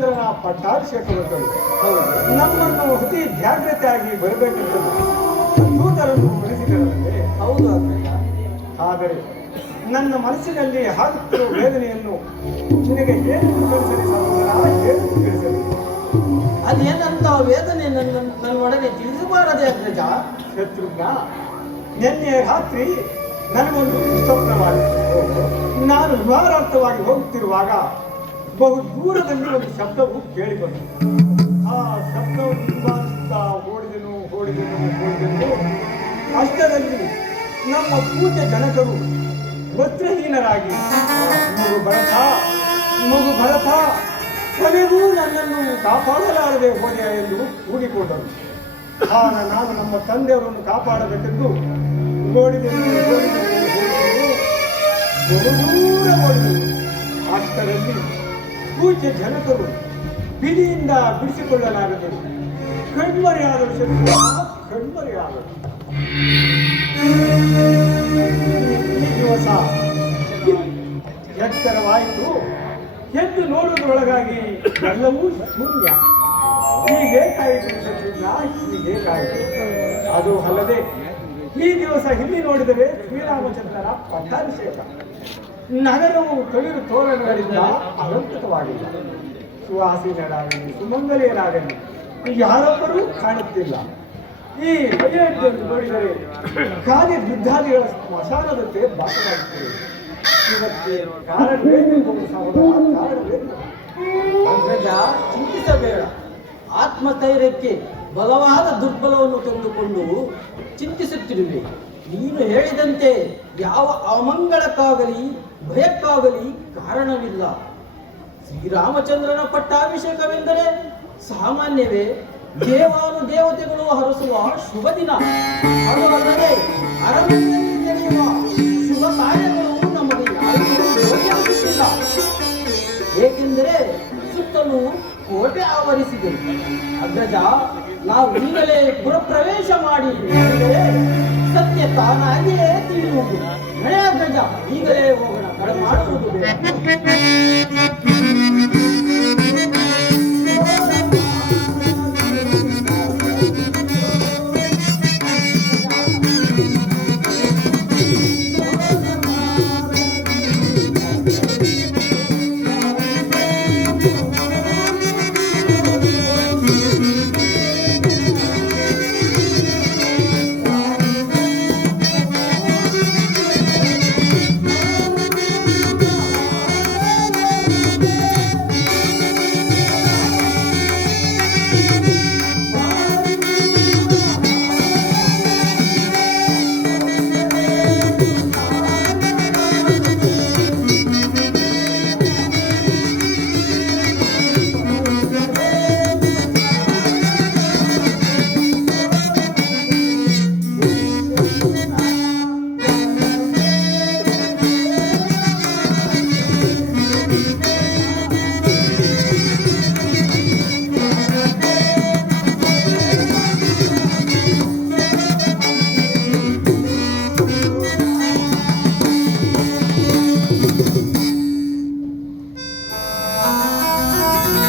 ಶ್ರೀರಾಮಚಂದ್ರನ ಪಟ್ಟಾಭಿಷೇಕವನ್ನು ನಮ್ಮನ್ನು ಅತಿ ಜಾಗ್ರತೆಯಾಗಿ ಬರಬೇಕೆಂದು ದೂತರನ್ನು ಕಳಿಸಿದರಂತೆ. ಹೌದು ಅಗ್ರಜ. ಆದರೆ ನನ್ನ ಮನಸ್ಸಿನಲ್ಲಿ ಆಗುತ್ತಿರುವ ವೇದನೆಯನ್ನು ನಿನಗೆ ಏನು ತಿಳಿಸಲಿ ಸಹೋದರ, ಏನು ತಿಳಿಸಲಿ? ಅದೇನಂತ ವೇದನೆ ನನ್ನೊಡನೆ ತಿಳಿಸಬಾರದೆ ಅಗ್ರಜ. ಶತ್ರುಘ್ನ, ನಿನ್ನೆ ರಾತ್ರಿ ನನಗೊಂದು ಸ್ವಪ್ನವಾಯಿತು. ನಾನು ವಿಹಾರಾರ್ಥವಾಗಿ ಹೋಗುತ್ತಿರುವಾಗ ಬಹು ದೂರದಲ್ಲಿ ಒಂದು ಶಬ್ದವು ಕೇಳಿಬಂತು. ಆ ಶಬ್ದವನ್ನು ನಿವಾರಿಸುತ್ತಾ ಓಡಿದೆನು. ಅಷ್ಟರಲ್ಲಿ ನಮ್ಮ ಪೂಜ್ಯ ಜನಕರು ವಸ್ತ್ರಹೀನರಾಗಿ ಮಗು ಭರತ ಕೊನೆಗೂ ನನ್ನನ್ನು ಕಾಪಾಡಲಾರದೆ ಹೋದೆ ಎಂದು ಕೂಗಿಕೊಂಡರು. ಆಗ ನಾನು ನಮ್ಮ ತಂದೆಯವರನ್ನು ಕಾಪಾಡಬೇಕೆಂದು ಓಡಿದೆನು. ಅಷ್ಟರಲ್ಲಿ ಪೂಜ್ಯ ಜನಕರು ಬಿಡಿಯಿಂದ ಬಿಡಿಸಿಕೊಳ್ಳಲಾಗದೆ ಕಣ್ಮರೆಯಾದರು. ಈ ದಿವಸ ಎಚ್ಚರವಾಯಿತು. ಎದ್ದು ನೋಡುವುದರೊಳಗಾಗಿ ಎಲ್ಲವೂ ಶೂನ್ಯ. ಹೀಗೇಕಾಯಿತು ಹೀಗೇಕಾಯಿತು. ಅದು ಅಲ್ಲದೆ ಈ ದಿವಸ ಇಲ್ಲಿ ನೋಡಿದರೆ ಶ್ರೀರಾಮಚಂದ್ರನ ಪಟ್ಟಾಭಿಷೇಕ. ನಗರವು ತೊಳಿರು ತೋರಣಗಳಿಂದ ಅಲಂಕೃತವಾಗಿಲ್ಲ. ಸುವಾಸಿನರಾಗಲಿ ಸುಮಂಗಲಿಯರಾಗಲಿ ಯಾರೊಬ್ಬರೂ ಕಾಣುತ್ತಿಲ್ಲ. ಈ ಅಯೋಧ್ಯೆಯನ್ನು ನೋಡಿದರೆ ಕಾರ್ಯ ಬುದ್ಧಾದಿಗಳ ಸ್ಮಶಾನದಂತೆ ಭಾಸವಾಗುತ್ತದೆ. ಇದಕ್ಕೆ ಕಾರಣವೇನು ಕಾರಣವೇನು? ಅಗ್ರಜ, ಚಿಂತಿಸಬೇಡ. ಆತ್ಮಸ್ಥೈರ್ಯಕ್ಕೆ ಬಲವಾದ ದುರ್ಬಲವನ್ನು ತಂದುಕೊಂಡು ಚಿಂತಿಸುತ್ತಿರುವೆ. ನೀನು ಹೇಳಿದಂತೆ ಯಾವ ಅಮಂಗಳಕ್ಕಾಗಲಿ ಭಯಕ್ಕಾಗಲಿ ಕಾರಣವಿಲ್ಲ. ಶ್ರೀರಾಮಚಂದ್ರನ ಪಟ್ಟಾಭಿಷೇಕವೆಂದರೆ ಸಾಮಾನ್ಯವೇ? ದೇವಾನುದೇವತೆಗಳು ಹರಸುವ ಶುಭ ದಿನ. ಅದು ಅಲ್ಲದೆ ಅರಮನೆಯಲ್ಲಿ ನಡೆಯುವ ಶುಭ ಕಾರ್ಯಗಳು ನಮಗೆ ಯೋಗ್ಯವಾಗುತ್ತಿಲ್ಲ. ಏಕೆಂದರೆ ಸುತ್ತಲೂ ಕೋಟೆ ಆವರಿಸಿದೆ. ಅಗ್ರಜ, ನಾವು ಈಗಲೇ ಪುರಪ್ರವೇಶ ಮಾಡಿ ಸತ್ಯ ತಾನಾಗಿಯೇ ತಿಳಿಯುವುದು. ನಡೆ ಅಗ್ರಜ, ಈಗಲೇ ಹೋಗೋಣ. ಮಾಡುವುದು